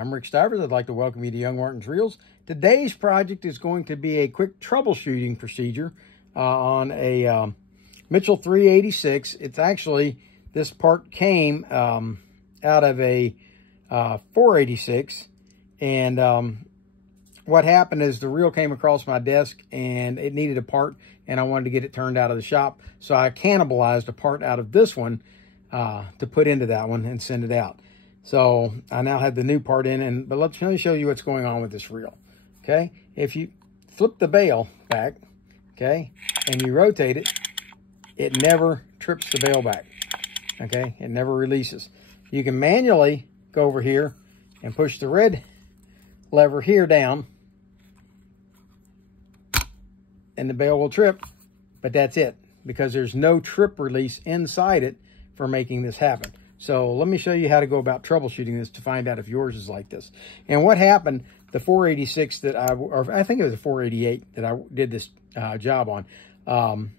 I'm Rick Stivers. I'd like to welcome you to Young Martin's Reels. Today's project is going to be a quick troubleshooting procedure on a Mitchell 386. It's actually, this part came out of a 486, and what happened is the reel came across my desk and it needed a part, and I wanted to get it turned out of the shop, so I cannibalized a part out of this one to put into that one and send it out. So I now have the new part in, but let me show you what's going on with this reel. Okay, if you flip the bail back, okay, and you rotate it, it never trips the bail back. Okay, it never releases. You can manually go over here and push the red lever here down, and the bail will trip, but that's it, because there's no trip release inside it for making this happen. So let me show you how to go about troubleshooting this to find out if yours is like this. And what happened, the 486 that I think it was a 488 that I did this job on,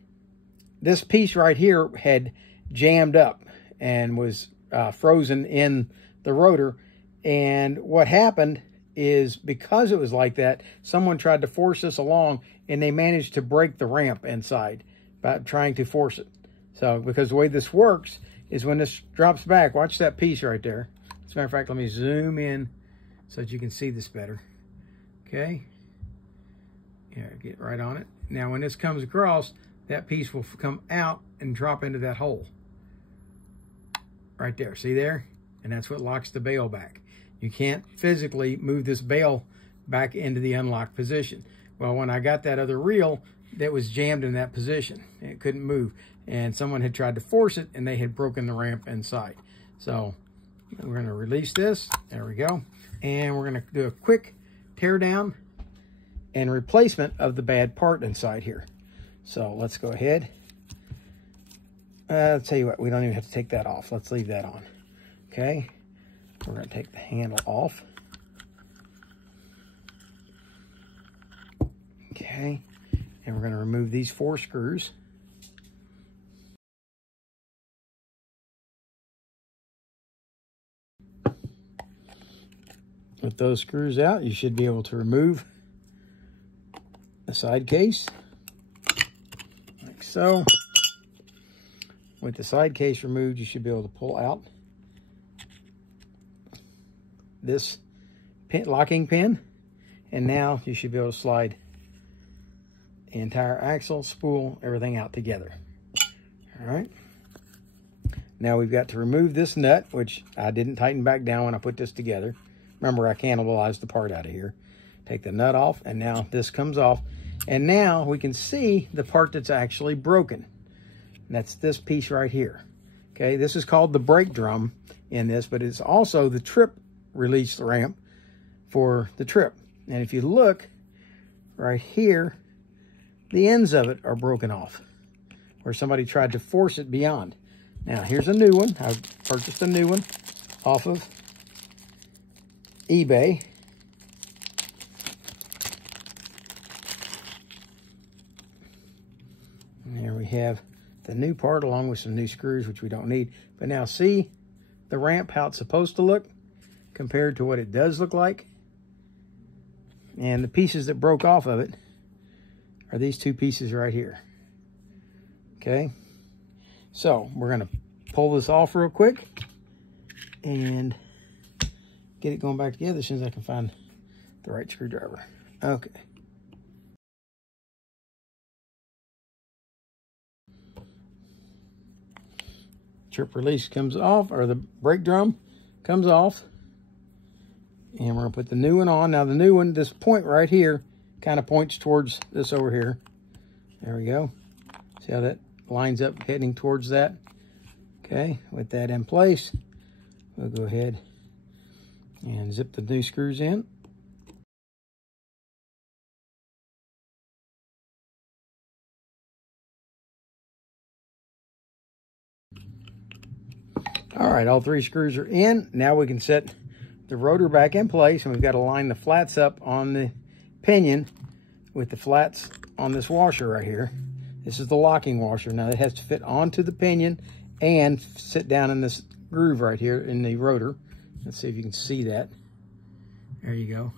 this piece right here had jammed up and was frozen in the rotor. And what happened is, because it was like that, someone tried to force this along, and they managed to break the ramp inside by trying to force it. So, because the way this works is when this drops back, watch that piece right there. As a matter of fact, let me zoom in so that you can see this better. Okay. Yeah, get right on it. Now, when this comes across, that piece will come out and drop into that hole. Right there, see there? And that's what locks the bail back. You can't physically move this bail back into the unlocked position. Well, when I got that other reel, that was jammed in that position. It couldn't move. And someone had tried to force it, and they had broken the ramp inside. So we're going to release this. There we go. And we're going to do a quick tear down and replacement of the bad part inside here. So let's go ahead. I'll tell you what, we don't even have to take that off. Let's leave that on. Okay. We're going to take the handle off. Okay. And we're going to remove these 4 screws. With those screws out, you should be able to remove the side case, like so. With the side case removed, you should be able to pull out this pin, locking pin, and now you should be able to slide the entire axle, spool, everything out together. All right. Now we've got to remove this nut, which I didn't tighten back down when I put this together. Remember, I cannibalized the part out of here. Take the nut off, and now this comes off. And now we can see the part that's actually broken. And that's this piece right here. Okay, this is called the brake drum in this, but it's also the trip release ramp for the trip. And if you look right here, the ends of it are broken off, where somebody tried to force it beyond. Now, here's a new one. I purchased a new one off of eBay. And there we have the new part along with some new screws, which we don't need. But now see the ramp, how it's supposed to look compared to what it does look like. And the pieces that broke off of it are these 2 pieces right here. Okay. So we're going to pull this off real quick and get it going back together as soon as I can find the right screwdriver. Okay. Trip release comes off, or the brake drum comes off. And we're going to put the new one on. Now the new one, this point right here, kind of points towards this over here. There we go. See how that lines up heading towards that? Okay, with that in place, we'll go ahead and zip the new screws in. All right, all 3 screws are in. Now we can set the rotor back in place, and we've got to line the flats up on the pinion with the flats on this washer right here. This is the locking washer. Now it has to fit onto the pinion and sit down in this groove right here in the rotor. Let's see if you can see that. There you go.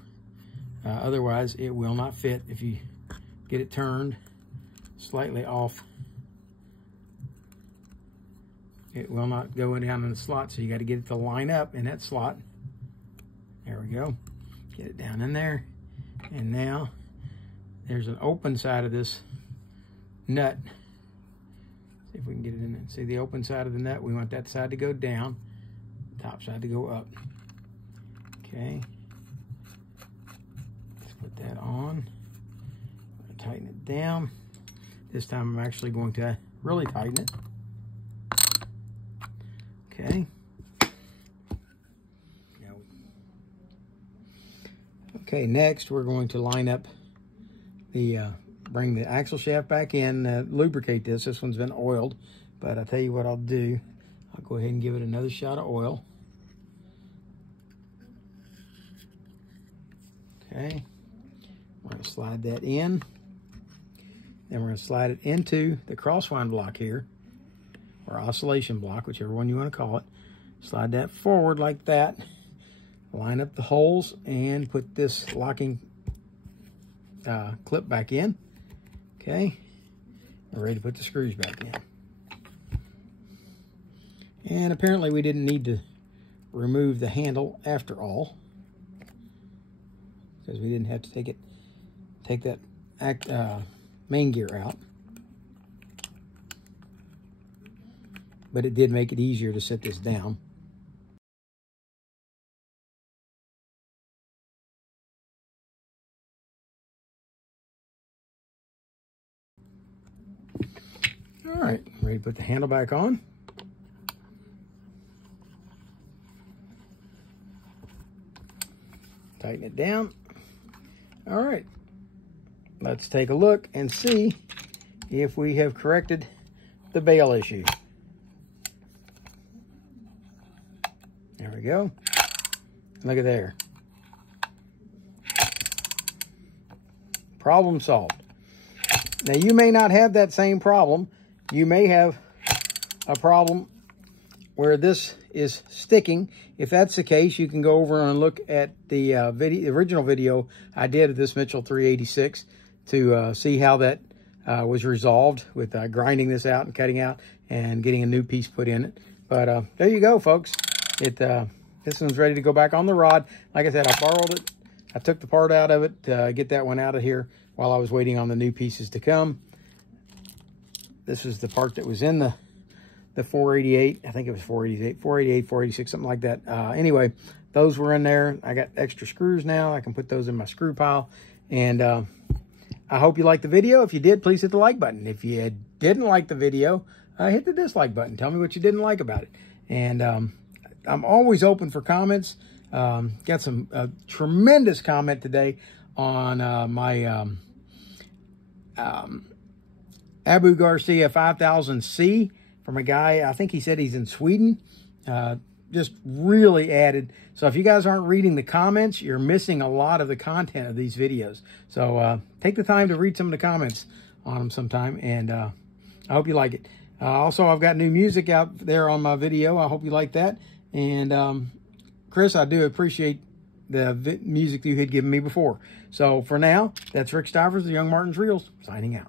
Otherwise, it will not fit if you get it turned slightly off. It will not go down in the slot, so you got to get it to line up in that slot. There we go. Get it down in there. And now there's an open side of this nut. See if we can get it in there. See the open side of the nut? We want that side to go down, top side to go up. Okay. Let's put that on. Tighten it down. This time I'm actually going to really tighten it. Okay. Okay, next we're going to line up the, bring the axle shaft back in, lubricate this. This one's been oiled, but I'll tell you what I'll do. I'll go ahead and give it another shot of oil. Okay, we're going to slide that in. Then we're going to slide it into the crosswind block here, or oscillation block, whichever one you want to call it. Slide that forward like that. Line up the holes and put this locking clip back in. Okay, we're ready to put the screws back in. And apparently we didn't need to remove the handle after all, because we didn't have to take that main gear out. But it did make it easier to set this down. All right, ready to put the handle back on. Tighten it down. All right, let's take a look and see if we have corrected the bail issue. There we go. Look at there. Problem solved. Now, you may not have that same problem. You may have a problem where this is sticking. If that's the case, you can go over and look at the original video I did of this Mitchell 386 to see how that was resolved with grinding this out and cutting out and getting a new piece put in it. But there you go, folks. This one's ready to go back on the rod. Like I said, I borrowed it. I took the part out of it to get that one out of here while I was waiting on the new pieces to come. This is the part that was in the 488. I think it was 488, 486, something like that. Anyway, those were in there. I got extra screws now. I can put those in my screw pile. And I hope you liked the video. If you did, please hit the like button. If you didn't like the video, hit the dislike button. Tell me what you didn't like about it. And I'm always open for comments. Got some tremendous comment today on my Abu Garcia 5000C from a guy, I think he said he's in Sweden. Just really added. So if you guys aren't reading the comments, you're missing a lot of the content of these videos. So take the time to read some of the comments on them sometime, and I hope you like it. Also, I've got new music out there on my video. I hope you like that. And Chris, I do appreciate the music you had given me before. So for now, that's Rick Stivers of YoungMartin'sReels signing out.